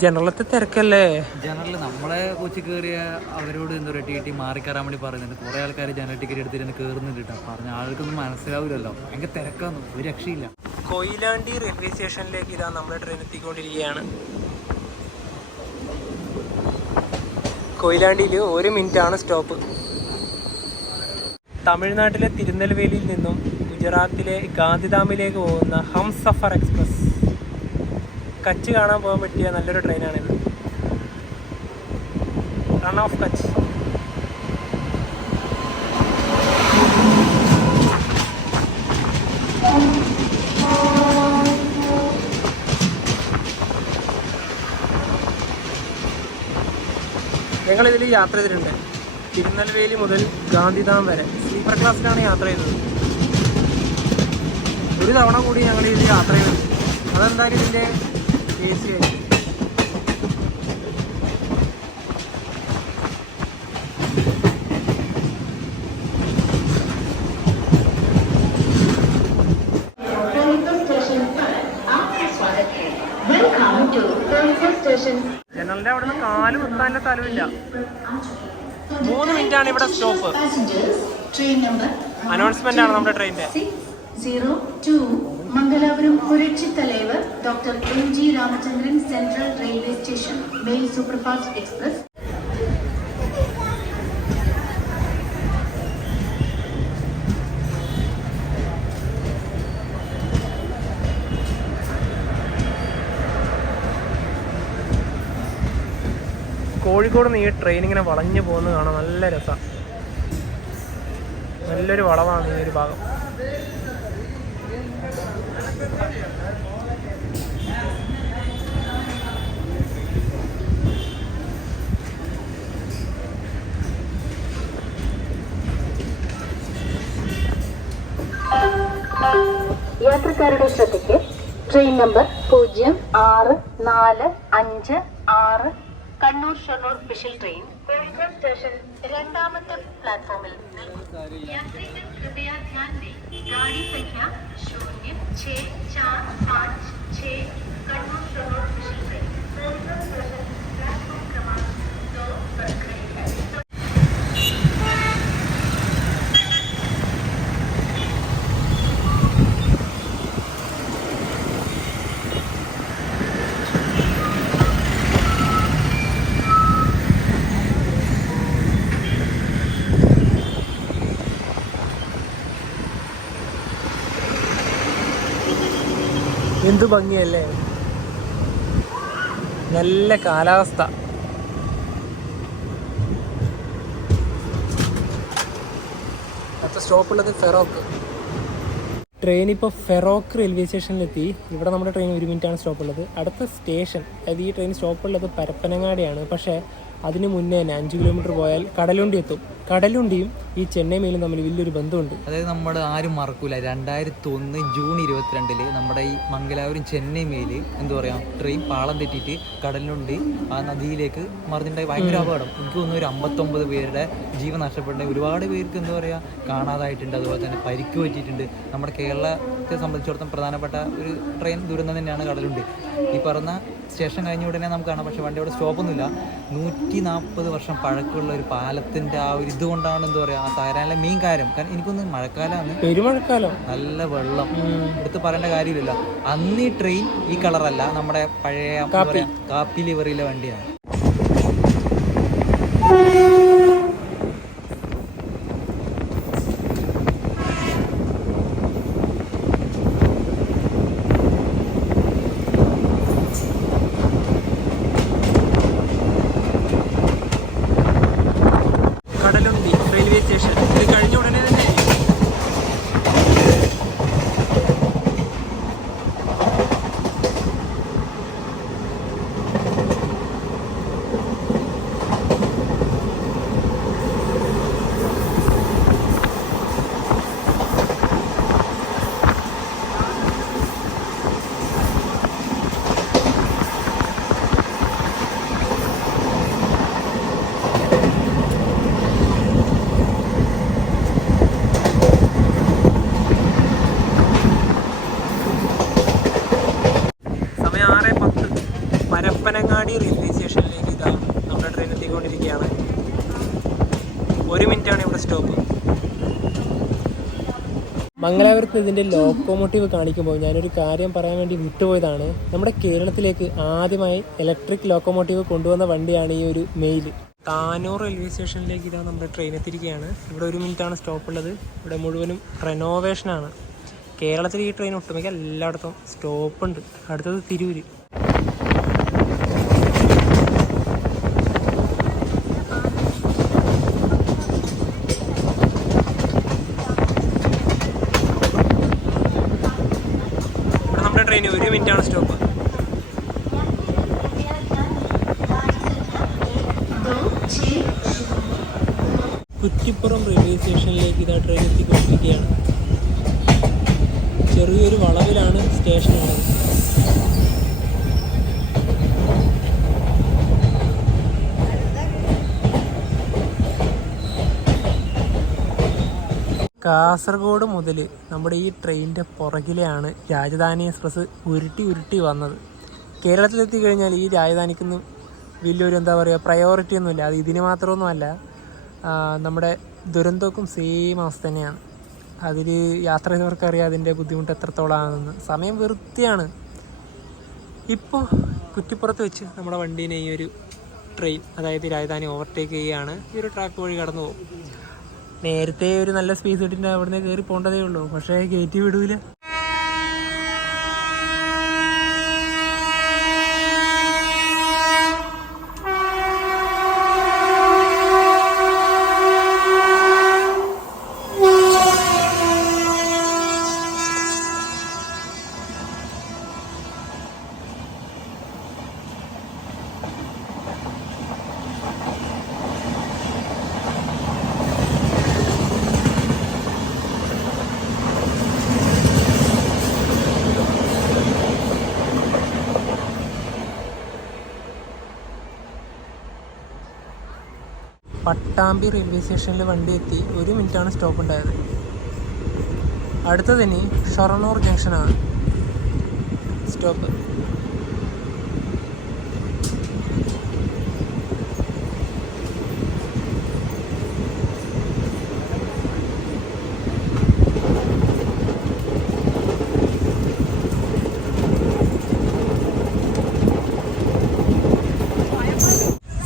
ജനറലത്തെ തിരക്കല്ലേ. ജനറൽ നമ്മളെ കൊച്ചി കയറിയ അവരോട് എന്താ പറയുക, ടി മാറി കയറാൻ വേണ്ടി പറയുന്നുണ്ട്. കുറേ ആൾക്കാർ ജനറൽ ടിക്കറ്റ് എടുത്തിട്ട് കയറുന്നുണ്ട് കേട്ടോ. പറഞ്ഞ ആൾക്കൊന്നും മനസ്സിലാവില്ലല്ലോ, ഭയങ്കര തിരക്കാന്ന്, ഒരു രക്ഷയില്ല. കൊയിലാണ്ടി റെയിൽവേ സ്റ്റേഷനിലേക്ക് ഇതാ നമ്മുടെ ട്രെയിൻ എത്തിക്കൊണ്ടിരിക്കുകയാണ്. കൊയിലാണ്ടിയിൽ 1 മിനിറ്റാണ് സ്റ്റോപ്പ്. തമിഴ്നാട്ടിലെ തിരുനെൽവേലിയിൽ നിന്നും ഗുജറാത്തിലെ ഗാന്ധിധാമിലേക്ക് പോകുന്ന ഹംസഫർ എക്സ്പ്രസ്. കച്ച് കാണാൻ പോകാൻ പറ്റിയ നല്ലൊരു ട്രെയിനാണിത്. Run of Kutch. ഞങ്ങളിതിൽ യാത്ര ചെയ്തിട്ടുണ്ട്. തിരുനെൽവേലി മുതൽ ഗാന്ധിധാം വരെ സ്ലീപ്പർ ക്ലാസ്സിലാണ് യാത്ര ചെയ്തത്. ഒരു തവണ കൂടി ഞങ്ങൾ ഇതിൽ യാത്ര ചെയ്തിട്ടുണ്ട്. അതെന്തായാലും ഇതിൻ്റെ AC ആയിരിക്കും. स्टेशन पर आपका स्वागत है। Welcome to Kolkata station. ജനലിന്റെ അവിടെ നിന്ന് കാല് വെക്കാനുള്ള സ്ഥലമില്ല. 3 മിനിറ്റാണ് ഇവിടെ stop. Passengers, train number announcement ആണ് നമ്മുടെ ട്രെയിനിന്റെ. 602 Mangalapuram Purichitalevar Dr. M.G. Ramachandran Central Railway Station, Mail Superfast Express. Kozhikode നിന്ന് ഈ ട്രെയിൻ ഇങ്ങനെ വളഞ്ഞു പോകുന്നത് കാണാൻ നല്ല രസമാണ്. നല്ലൊരു വളവാണ് ഈ ഒരു ഭാഗം. യാത്രക്കാരുടെ ശ്രദ്ധയ്ക്ക് train number 0645 Kannur Shoranur special train Kozhikode station രണ്ടാമത്തെ പ്ലാറ്റ്ഫോമിൽ യാത്രികർ കൃപയാ ധ്യാൻ ദേ ഗാഡി സംഖ്യ 0645 Kannur Shoranur special train Kozhikode station platform ക്രമാങ്ക് 2 पर खड़ी है. എന്ത് ഭംഗിയല്ലേ, നല്ല കാലാവസ്ഥ. അടുത്ത സ്റ്റോപ്പുള്ളത് ഫെറോക്ക്. ട്രെയിൻ ഇപ്പോൾ ഫെറോക്ക് റെയിൽവേ സ്റ്റേഷനിലെത്തി. ഇവിടെ നമ്മുടെ ട്രെയിൻ 1 മിനിറ്റാണ് സ്റ്റോപ്പുള്ളത്. അടുത്ത സ്റ്റേഷൻ, അതായത് ഈ ട്രെയിൻ സ്റ്റോപ്പുള്ളത് പരപ്പനങ്ങാടിയാണ്. പക്ഷേ അതിന് മുന്നേ തന്നെ 5 കിലോമീറ്റർ പോയാൽ കടലുണ്ടി എത്തും. കടലുണ്ടിയും ഈ ചെന്നൈ മെയിലും തമ്മിൽ വലിയൊരു ബന്ധമുണ്ട്. അതായത് നമ്മൾ ആരും മറക്കൂല, 2001 ജൂൺ 22 നമ്മുടെ ഈ മംഗലാപുരം ചെന്നൈ മെയിൽ എന്താ പറയുക ട്രെയിൻ പാളം തെറ്റിയിട്ട് കടലുണ്ടി ആ നദിയിലേക്ക് മറിഞ്ഞിട്ടുണ്ടായി. ഭയങ്കര അപകടം. എനിക്ക് തോന്നുന്നു ഒരു 59 പേരുടെ ജീവൻ നഷ്ടപ്പെട്ടിട്ടുണ്ട്. ഒരുപാട് പേർക്ക് എന്താ പറയുക കാണാതായിട്ടുണ്ട്. അതുപോലെ തന്നെ പരിക്ക് പറ്റിയിട്ടുണ്ട്. നമ്മുടെ കേരളത്തെ സംബന്ധിച്ചിടത്തോളം പ്രധാനപ്പെട്ട ഒരു ട്രെയിൻ ദുരന്തം തന്നെയാണ് കടലുണ്ടി. ഈ പറഞ്ഞ സ്റ്റേഷൻ കഴിഞ്ഞ ഉടനെ നമുക്ക് കാണാം. പക്ഷേ വണ്ടി അവിടെ സ്റ്റോപ്പൊന്നുമില്ല. 140 വർഷം പഴക്കമുള്ള ഒരു പാലത്തിൻ്റെ ആ ഒരു ഇതുകൊണ്ടാണ് എന്താ പറയുക ആ തകരാനുള്ള മെയിൻ കാര്യം. കാരണം എനിക്കൊന്ന് മഴക്കാലമാണ്, പെരുമഴക്കാലം, നല്ല വെള്ളം, എടുത്ത് പറയേണ്ട കാര്യമില്ലല്ലോ. അന്ന് ഈ ട്രെയിൻ ഈ കളറല്ല, നമ്മുടെ പഴയ കാപ്പി ലിവറിയിലെ വണ്ടിയാണ്. Kadalundi railway station. ഇത് കഴിഞ്ഞ ഉടനെ തന്നെ സമയം 6:10. പരപ്പനങ്ങാടി റെയിൽവേ സ്റ്റേഷനിലേക്ക് ഇതാ നമ്മുടെ ട്രെയിൻ എത്തിക്കൊണ്ടിരിക്കുകയാണ്. 1 മിനിറ്റാണ് ഇവിടെ സ്റ്റോപ്പ്. മംഗലാപുരത്ത് ഇതിൻ്റെ ലോക്കോമോട്ടീവ് കാണിക്കുമ്പോൾ ഞാനൊരു കാര്യം പറയാൻ വേണ്ടി വിട്ടുപോയതാണ്. നമ്മുടെ കേരളത്തിലേക്ക് ആദ്യമായി ഇലക്ട്രിക് ലോക്കോമോട്ടീവ് കൊണ്ടുവന്ന വണ്ടിയാണ് ഈ ഒരു മെയിൽ. താനൂർ റെയിൽവേ സ്റ്റേഷനിലേക്ക് ഇതാ നമ്മുടെ ട്രെയിൻ എത്തിയിരിക്കുകയാണ്. ഇവിടെ 1 മിനിറ്റാണ് സ്റ്റോപ്പുള്ളത്. ഇവിടെ മുഴുവനും റെനോവേഷനാണ്. കേരളത്തിൽ ഈ ട്രെയിൻ ഒട്ടുമിക്ക എല്ലായിടത്തും സ്റ്റോപ്പുണ്ട്. അടുത്തത് തിരൂര്. ഇവിടെ നമ്മുടെ ട്രെയിൻ 1 മിനിറ്റാണ് സ്റ്റോപ്പ്. കുറ്റിപ്പുറം റെയിൽവേ സ്റ്റേഷനിലേക്ക് ഇതാ ട്രെയിൻ എത്തിക്കൊണ്ടിരിക്കുകയാണ്. ചെറിയൊരു വളവിലാണ് സ്റ്റേഷൻ ഉള്ളത്. കാസർഗോഡ് മുതൽ നമ്മുടെ ഈ ട്രെയിനിൻ്റെ പുറകിലെയാണ് രാജധാനി എക്സ്പ്രസ് ഉരുട്ടി വന്നത്. കേരളത്തിലെത്തി കഴിഞ്ഞാൽ ഈ രാജധാനിക്കൊന്നും വലിയൊരു എന്താ പറയുക പ്രയോറിറ്റി ഒന്നുമില്ല. അത് ഇതിന് മാത്രമൊന്നുമല്ല, നമ്മുടെ ദുരന്തമൊക്കെ സെയിം അവസ്ഥ തന്നെയാണ്. അതിൽ യാത്ര ചെയ്തവർക്കറിയാം അതിൻ്റെ ബുദ്ധിമുട്ട് എത്രത്തോളമാണെന്ന്. സമയം വൃത്തിയാണ്. ഇപ്പോൾ കുറ്റിപ്പുറത്ത് വെച്ച് നമ്മുടെ വണ്ടീനെ ഈ ഒരു ട്രെയിൻ, അതായത് രാജധാനി ഓവർടേക്ക് ചെയ്യുകയാണ്. ഈ ഒരു ട്രാക്ക് വഴി കടന്നു പോകും. നേരത്തെ ഒരു നല്ല സ്പേസ് കിട്ടിയിട്ട് അവിടുന്ന് കയറി പോകേണ്ടതേ ഉള്ളൂ, പക്ഷേ കയറ്റി വിടൂല. പട്ടാമ്പി റെയിൽവേ സ്റ്റേഷനിൽ വണ്ടി എത്തി. 1 മിനിറ്റാണ് സ്റ്റോപ്പ് ഉണ്ടായത്. അടുത്തതിന് ഷൊർണൂർ ജംഗ്ഷനാണ് സ്റ്റോപ്പ്.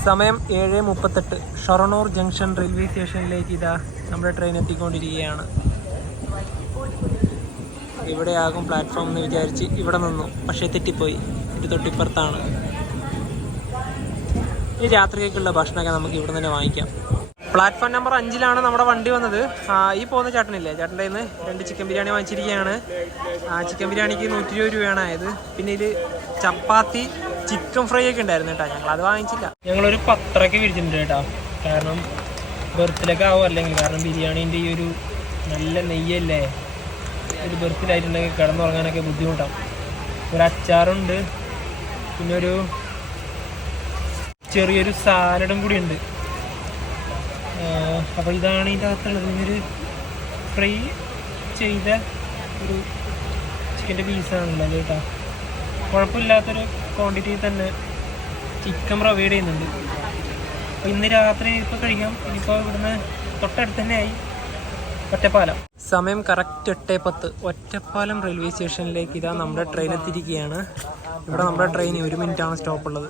സമയം 7:38. ഷൊർണൂർ ജംഗ്ഷൻ റെയിൽവേ സ്റ്റേഷനിലേക്ക് ഇതാ നമ്മുടെ ട്രെയിൻ എത്തിക്കൊണ്ടിരിക്കുകയാണ്. ഇവിടെയാകും പ്ലാറ്റ്ഫോം എന്ന് വിചാരിച്ച് ഇവിടെ നിന്നു, പക്ഷേ തെറ്റിപ്പോയി. ഇത് തൊട്ടിപ്പുറത്താണ്. ഈ രാത്രിക്കുള്ള ഭക്ഷണമൊക്കെ നമുക്ക് ഇവിടെ തന്നെ വാങ്ങിക്കാം. പ്ലാറ്റ്ഫോം നമ്പർ 5 നമ്മുടെ വണ്ടി വന്നത്. ഈ പോകുന്ന ചേട്ടനില്ലേ, ചേട്ടൻ്റെ കയ്യിൽ നിന്ന് 2 ചിക്കൻ ബിരിയാണി വാങ്ങിച്ചിരിക്കുകയാണ്. ചിക്കൻ ബിരിയാണിക്ക് 120 രൂപയാണ് ആയത്. പിന്നെ ഇത് ചപ്പാത്തി ചിക്കൻ ഫ്രൈ ഒക്കെ ഉണ്ടായിരുന്നു കേട്ടോ. ഞങ്ങളത് വാങ്ങിച്ചില്ല. ഞങ്ങളൊരു 10 വിരിച്ചിട്ടുണ്ട് കേട്ടോ. കാരണം ബർത്തിലൊക്കെ ആവും അല്ലെങ്കിൽ. കാരണം ബിരിയാണീൻ്റെ ഈ ഒരു നല്ല നെയ്യല്ലേ, ഒരു ബർത്തിലായിട്ടുണ്ടെങ്കിൽ കിടന്നുറങ്ങാനൊക്കെ ബുദ്ധിമുട്ടാവും. ഒരു അച്ചാറുണ്ട്, പിന്നെ ഒരു ചെറിയൊരു സാലഡും കൂടി ഉണ്ട്. അപ്പോൾ ഇതാണ് ഇതിൻ്റെ അകത്തുള്ളത്. ഇതൊരു ഫ്രൈ ചെയ്ത ഒരു ചിക്കൻ്റെ പീസാണുള്ളത് കേട്ടോ. കുഴപ്പമില്ലാത്തൊരു ക്വാണ്ടിറ്റിയിൽ തന്നെ ചിക്കൻ പ്രൊവൈഡ് ചെയ്യുന്നുണ്ട്. അപ്പോൾ ഇന്ന് രാത്രി ഇപ്പോൾ കഴിക്കാം. ഇനിയിപ്പോൾ ഇവിടുന്ന് തൊട്ടടുത്ത് തന്നെയായി ഒറ്റപ്പാലം. സമയം കറക്റ്റ് 8:10. ഒറ്റപ്പാലം റെയിൽവേ സ്റ്റേഷനിലേക്ക് ഇതാ നമ്മുടെ ട്രെയിൻ എത്തിയിരിക്കുകയാണ്. ഇവിടെ നമ്മുടെ ട്രെയിൻ 1 മിനിറ്റാണ് സ്റ്റോപ്പുള്ളത്.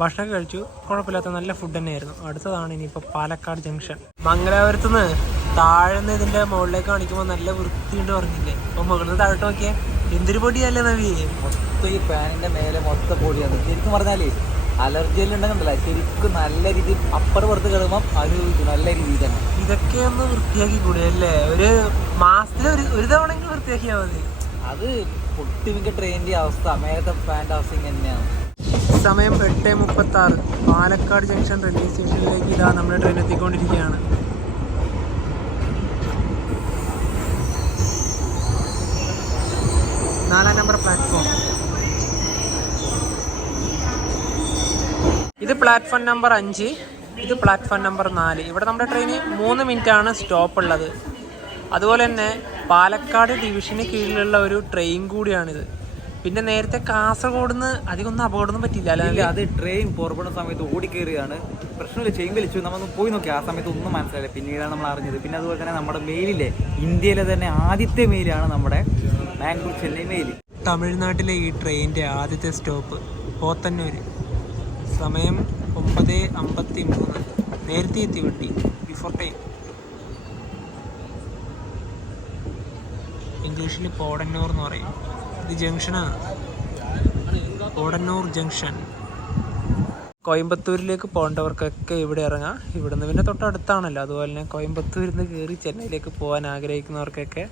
ഭക്ഷണം കഴിച്ചു, കുഴപ്പമില്ലാത്ത നല്ല ഫുഡ് തന്നെയായിരുന്നു. അടുത്തതാണ് ഇനിയിപ്പോൾ പാലക്കാട് ജംഗ്ഷൻ. മംഗലാപുരത്ത് നിന്ന് താഴ്ന്ന് ഇതിൻ്റെ മുകളിലേക്ക് കാണിക്കുമ്പോൾ നല്ല വൃത്തിയുണ്ട് പറഞ്ഞില്ലേ. അപ്പോൾ മുകളിൽ നിന്ന് താഴോട്ട് നോക്കിയാൽ എന്തൊരു പൊടിയല്ലേ നവിയെ. മൊത്തം ഈ ഫാനിൻ്റെ മേലെ മൊത്തം പൊടിയാണ്. ശരിക്കും പറഞ്ഞാലേ അലർജിയെല്ലാം ഉണ്ടെങ്കിലല്ല, ശരിക്കും നല്ല രീതിയിൽ അപ്പുറം പുറത്ത് കിടക്കുമ്പം അത് നല്ല രീതിയിൽ തന്നെ. ഇതൊക്കെ ഒന്ന് വൃത്തിയാക്കി കൂടെ അല്ലേ? ഒരു മാസത്തിൽ ഒരു തവണയെങ്കിലും വൃത്തിയാക്കിയാൽ മതി. അത് ഒട്ടുമിക്ക ട്രെയിനിൻ്റെ അവസ്ഥ, മേലത്തെ ഫാൻ്റെ അവസ്ഥ ഇങ്ങനെ തന്നെയാണ്. സമയം 8:36. പാലക്കാട് ജംഗ്ഷൻ റെയിൽവേ സ്റ്റേഷനിലേക്ക് ഇതാ നമ്മുടെ ട്രെയിൻ എത്തിക്കൊണ്ടിരിക്കുകയാണ്. നാലാം നമ്പർ പ്ലാറ്റ്ഫോം. ഇത് പ്ലാറ്റ്ഫോം നമ്പർ 5, ഇത് പ്ലാറ്റ്ഫോം നമ്പർ 4. ഇവിടെ നമ്മുടെ ട്രെയിന് 3 മിനിറ്റാണ് സ്റ്റോപ്പ് ഉള്ളത്. അതുപോലെ തന്നെ പാലക്കാട് ഡിവിഷന് കീഴിലുള്ള ഒരു ട്രെയിൻ കൂടിയാണിത്. പിന്നെ നേരത്തെ കാസർഗോഡ് നിന്ന് അധികമൊന്നും അപകടമൊന്നും പറ്റില്ല അല്ലേ? അത് ട്രെയിൻ പുറപ്പെടുന്ന സമയത്ത് ഓടിക്കയറിയാണ്. പ്രശ്നമില്ല, ചെയിൻ വലിച്ചു. നമ്മൾ പോയി നോക്കി, ആ സമയത്ത് ഒന്നും മനസ്സിലായില്ല. പിന്നീടാണ് നമ്മൾ അറിഞ്ഞത്. പിന്നെ അതുപോലെ തന്നെ നമ്മുടെ മെയിലില്ലേ, ഇന്ത്യയിലെ തന്നെ ആദ്യത്തെ മെയിലാണ് നമ്മുടെ ബാംഗ്ലൂർ ചെന്നൈ മെയിൽ. തമിഴ്നാട്ടിലെ ഈ ട്രെയിനിൻ്റെ ആദ്യത്തെ സ്റ്റോപ്പ് പോത്തന്നൂർ. സമയം 9:53. നേരത്തെ എത്തി വണ്ടി, ബിഫോർ ടൈം. ഇംഗ്ലീഷിൽ പോടന്നൂർ എന്ന് പറയും. ഇത് ജംഗ്ഷനാണ്, പോടന്നൂർ ജംഗ്ഷൻ. കോയമ്പത്തൂരിലേക്ക് പോകേണ്ടവർക്കൊക്കെ ഇവിടെ ഇറങ്ങാം. ഇവിടുന്ന് പിന്നെ തൊട്ടടുത്താണല്ലോ. അതുപോലെ തന്നെ കോയമ്പത്തൂരിൽ നിന്ന് കയറി ചെന്നൈയിലേക്ക് പോകാൻ ആഗ്രഹിക്കുന്നവർക്കൊക്കെ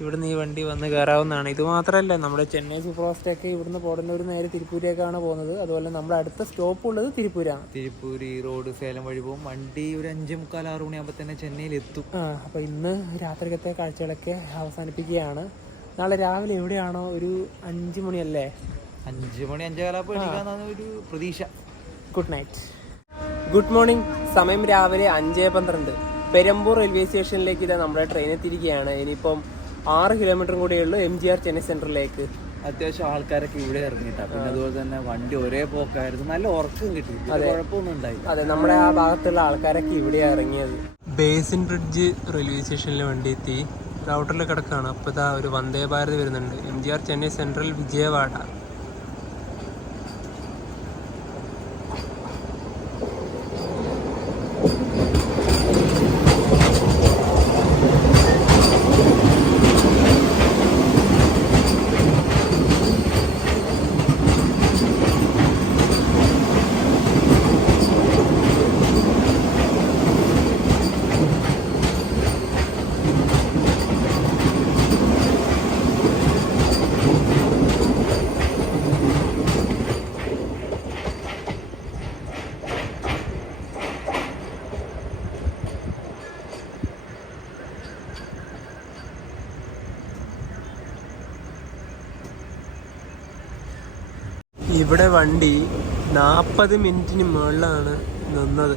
ഇവിടുന്ന് ഈ വണ്ടി വന്ന് കയറാവുന്നതാണ്. ഇത് മാത്രമല്ല, നമ്മുടെ ചെന്നൈ സൂപ്പർ ഫാസ്റ്റൊക്കെ ഇവിടുന്ന് പോടുന്നൂർ നേരെ തിരുപ്പൂരേക്കാണ് പോകുന്നത്. അതുപോലെ നമ്മുടെ അടുത്ത സ്റ്റോപ്പ് ഉള്ളത് തിരുപ്പൂരാണ്. തിരുപ്പൂർ റോഡ് സേലം വഴി പോകും. വണ്ടി ഒരു 5:45-6 മണിയാകുമ്പോൾ തന്നെ ചെന്നൈയിലെത്തും. അപ്പോൾ ഇന്ന് രാത്രിക്കത്തെ കാഴ്ചകളൊക്കെ അവസാനിപ്പിക്കുകയാണ്. നാളെ രാവിലെ എവിടെയാണോ ഒരു 5 മണിയല്ലേ, 5 മണി 5:15 എണീക്കാന്നാണ് ഒരു പ്രതീക്ഷ. Good night. Good morning. സമയം രാവിലെ 5:12. പെരമ്പൂർ റെയിൽവേ സ്റ്റേഷനിലേക്ക് ഇതാ നമ്മുടെ ട്രെയിൻ എത്തിയിരിക്കുകയാണ്. ഇനിയിപ്പം 6 കിലോമീറ്ററും കൂടിയേ ഉള്ളൂ MGR ചെന്നൈ സെൻട്രലിലേക്ക്. അത്യാവശ്യം ആൾക്കാരൊക്കെ ഇവിടെ ഇറങ്ങിയിട്ടാണ്. പിന്നെ അതുപോലെ തന്നെ വണ്ടി ഒരേ പോക്കായിരുന്നു, നല്ല ഉറക്കം കിട്ടി, കുഴപ്പമൊന്നും ഉണ്ടായി. അതെ, നമ്മുടെ ആ ഭാഗത്തുള്ള ആൾക്കാരൊക്കെ ഇവിടെയാണ് ഇറങ്ങിയത്. ബേസിൻ ബ്രിഡ്ജ് റെയിൽവേ സ്റ്റേഷനിൽ വണ്ടി എത്തി, റൗട്ടറിൽ കിടക്കുകയാണ്. അപ്പോൾ ഇതാ ഒരു വന്ദേ ഭാരത് വരുന്നുണ്ട്, MGR ചെന്നൈ സെൻട്രൽ വിജയവാഡ. ഇവിടെ വണ്ടി 40 മിനിറ്റിന് മുകളിലാണ് നിന്നത്.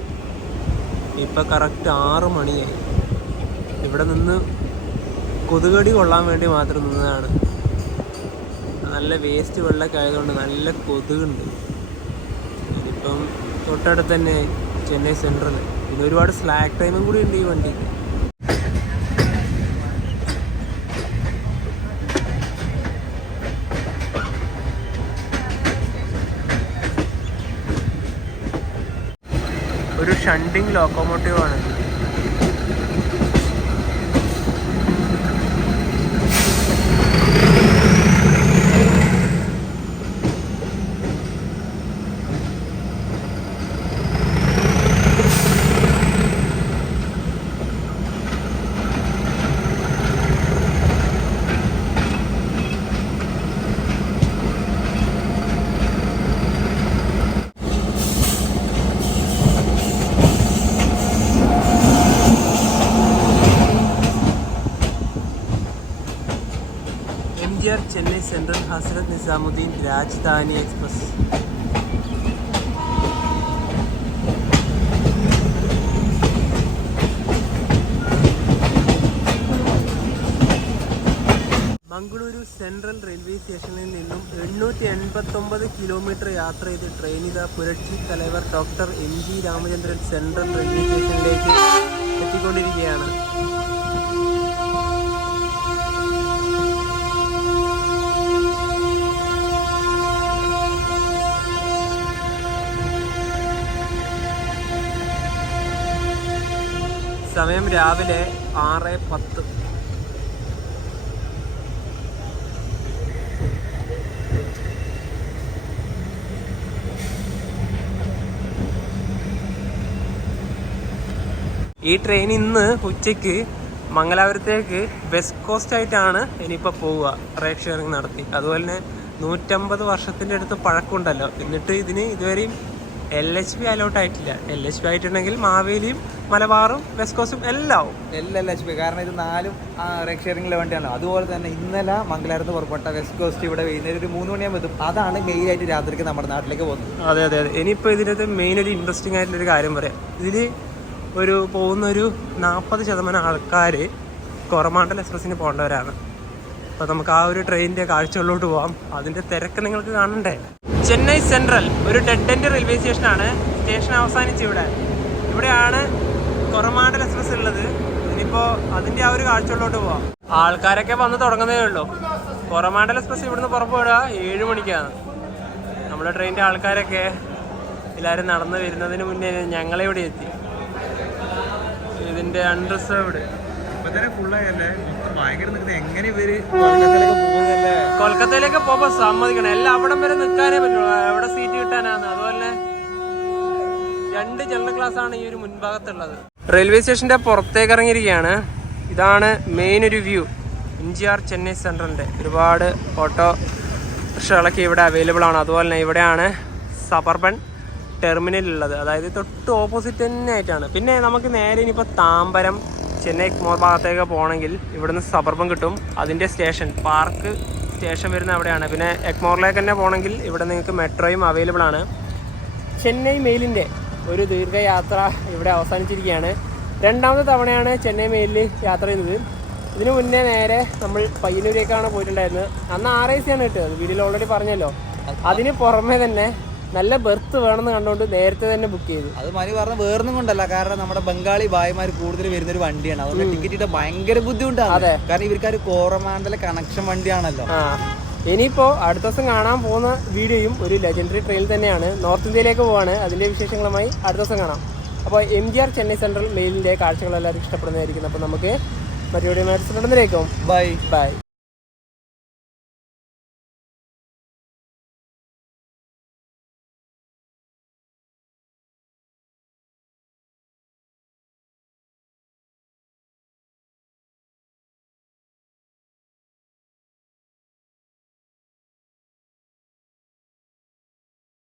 ഇപ്പം കറക്റ്റ് 6 മണിയായി. ഇവിടെ നിന്ന് കൊതുകടി കൊള്ളാൻ വേണ്ടി മാത്രം നിന്നതാണ്. നല്ല വേസ്റ്റ് വെള്ളമൊക്കെ ആയതുകൊണ്ട് നല്ല കൊതുകുണ്ട്. ഇതിപ്പം തൊട്ടടുത്ത് തന്നെ ചെന്നൈ സെൻട്രൽ. പിന്നെ ഒരുപാട് സ്ലാക്ക് ടൈമും കൂടി ഉണ്ട് ഈ വണ്ടിക്ക്. ഒരു ഷണ്ടിങ് ലോക്കോമോട്ടീവ് ആണ്. MGR Chennai central Hazrat Nizamuddin Rajdhani express. Mangaluru central railway സ്റ്റേഷനിൽ നിന്നും 889 കിലോമീറ്റർ യാത്ര ചെയ്ത് ട്രെയിൻ ഇതാ Puratchi Thalaivar doctor MG Ramachandran central railway സ്റ്റേഷനിലേക്ക് എത്തിക്കൊണ്ടിരിക്കുകയാണ്. സമയം രാവിലെ 6:10. ഈ ട്രെയിൻ ഇന്ന് ഉച്ചയ്ക്ക് മംഗലാപുരത്തേക്ക് വെസ്റ്റ് കോസ്റ്റ് ആയിട്ടാണ് ഇനിയിപ്പോൾ പോവുക, റൈഡ് ഷെയറിങ് നടത്തി. അതുപോലെ തന്നെ 150 വർഷത്തിൻ്റെ അടുത്ത് പഴക്കമുണ്ടല്ലോ. എന്നിട്ട് ഇതിന് ഇതുവരെയും LHB അലോട്ട് ആയിട്ടില്ല. LHB ആയിട്ടുണ്ടെങ്കിൽ മാവേലിയും മലബാറും വെസ്റ്റ് കോസ്റ്റും എല്ലാം ആവും. എല്ലാം LHB, കാരണം ഇത് 4 റൈഡ് ഷെയറിംഗിലെ വണ്ടിയാണല്ലോ. അതുപോലെ തന്നെ ഇന്നലെ മംഗലാപുരത്ത് പുറപ്പെട്ട വെസ്റ്റ് കോസ്റ്റ് ഇവിടെ വൈകുന്നേരം ഒരു 3 മണിയാകുമ്പോൾ എത്തും. അതാണ് മെയിനായിട്ട് രാത്രിക്ക് നമ്മുടെ നാട്ടിലേക്ക് പോകുന്നത്. അതെ അതെ അതെ. ഇനിയിപ്പോൾ ഇതിനകത്ത് മെയിൻ ഒരു ഇൻട്രസ്റ്റിംഗ് ആയിട്ടുള്ളൊരു കാര്യം പറയാം. ഇതിൽ പോകുന്നൊരു 40% ആൾക്കാർ കൊറമാണ്ടൽ എക്സ്പ്രസ്സിന് പോകേണ്ടവരാണ്. അപ്പോൾ നമുക്ക് ആ ഒരു ട്രെയിനിൻ്റെ കാഴ്ചകളിലോട്ട് പോകാം. അതിൻ്റെ തിരക്ക് നിങ്ങൾക്ക് കാണണ്ടേ. ചെന്നൈ സെൻട്രൽ ഒരു ഡെഡ് എൻഡ് റെയിൽവേ സ്റ്റേഷനാണ്. സ്റ്റേഷൻ അവസാനിച്ച് ഇവിടെയാണ് കൊറമാണ്ടൽ എക്സ്പ്രസ് ഉള്ളത്. ഇനിയിപ്പോൾ അതിൻ്റെ ആ ഒരു കാഴ്ചകളിലോട്ട് പോവാം. ആൾക്കാരൊക്കെ വന്ന് തുടങ്ങുന്നതേ ഉള്ളൂ. കൊറമാണ്ടൽ എക്സ്പ്രസ് ഇവിടുന്ന് പുറപ്പെടുക 7 മണിക്കാണ്. നമ്മുടെ ട്രെയിനിൻ്റെ ആൾക്കാരൊക്കെ എല്ലാവരും നടന്ന് വരുന്നതിന് മുന്നേ ഞങ്ങളിവിടെ എത്തി. ഇതിൻ്റെ അൺറിസർവ്ഡ് കൊൽക്കത്തയിലേക്ക് പോകുമ്പോൾ സമ്മതിക്കണം. എല്ലാം അവിടം വരെ നിൽക്കാനേ പറ്റുള്ളൂ. എവിടെ സീറ്റ് കിട്ടാനാണ്. അതുപോലെ 2 ജനറൽ ക്ലാസ് ആണ് ഈ ഒരു മുൻഭാഗത്തുള്ളത്. റെയിൽവേ സ്റ്റേഷന്റെ പുറത്തേക്ക് ഇറങ്ങിയിരിക്കുകയാണ്. ഇതാണ് മെയിൻ ഒരു വ്യൂ. MGR ചെന്നൈ സെൻട്രലിന്റെ ഒരുപാട് ഓട്ടോ റിക്ഷകളൊക്കെ ഇവിടെ അവൈലബിൾ ആണ്. അതുപോലെ തന്നെ ഇവിടെയാണ് സബർബൻ ടെർമിനൽ ഉള്ളത്. അതായത് തൊട്ട് ഓപ്പോസിറ്റ് തന്നെ ആയിട്ടാണ്. പിന്നെ നമുക്ക് നേരെ ഇനിയിപ്പോൾ താമ്പരം ചെന്നൈ എക്മോർ ഭാഗത്തേക്ക് പോകണമെങ്കിൽ ഇവിടുന്ന് സബർബൻ കിട്ടും. അതിൻ്റെ സ്റ്റേഷൻ പാർക്ക് സ്റ്റേഷൻ വരുന്ന അവിടെയാണ്. പിന്നെ എക്മോറിലേക്ക് തന്നെ പോകണമെങ്കിൽ ഇവിടെ നിങ്ങൾക്ക് മെട്രോയും അവൈലബിൾ ആണ്. ചെന്നൈ മെയിലിൻ്റെ ഒരു ദീർഘയാത്ര ഇവിടെ അവസാനിച്ചിരിക്കുകയാണ്. 2ാമത്തെ തവണയാണ് ചെന്നൈ മെയിലിൽ യാത്ര ചെയ്യുന്നത്. ഇതിനു മുന്നേ നേരെ നമ്മൾ പയ്യന്നൂരേക്കാണ് പോയിട്ടുണ്ടായിരുന്നത്. അന്ന് RAC ആണ് കിട്ടിയത്, വീഡിയോയിൽ ഓൾറെഡി പറഞ്ഞല്ലോ. അതിന് പുറമെ തന്നെ നല്ല ബെർത്ത് വേണമെന്ന് കണ്ടുകൊണ്ട് നേരത്തെ തന്നെ ബുക്ക് ചെയ്തു. അത് മനു പറഞ്ഞ വേറൊന്നും കൊണ്ടല്ല, കാരണം നമ്മുടെ ബംഗാളി ഭായിമാർ കൂടുതൽ വരുന്ന ഒരു വണ്ടിയാണ്. അതുകൊണ്ട് ടിക്കറ്റ് കിട്ടാൻ ഭയങ്കര ബുദ്ധിമുട്ടാണ്. അതെ, കാരണം ഇവർക്ക് കോറമാണ്ടല കണക്ഷൻ വണ്ടിയാണല്ലോ. ഇനിയിപ്പോ അടുത്ത ദിവസം കാണാൻ പോകുന്ന വീഡിയോയും ഒരു ലെജൻഡറി ട്രെയിൻ തന്നെയാണ്. നോർത്ത് ഇന്ത്യയിലേക്ക് പോവാണ്. അതിന്റെ വിശേഷങ്ങളുമായി അടുത്ത ദിവസം കാണാം. അപ്പോൾ MGR ചെന്നൈ സെൻട്രൽ മെയിലിന്റെ കാഴ്ചകൾ എല്ലാവർക്കും ഇഷ്ടപ്പെടുന്നതായിരിക്കും. അപ്പോൾ നമുക്ക് മറ്റൊരു ബൈ.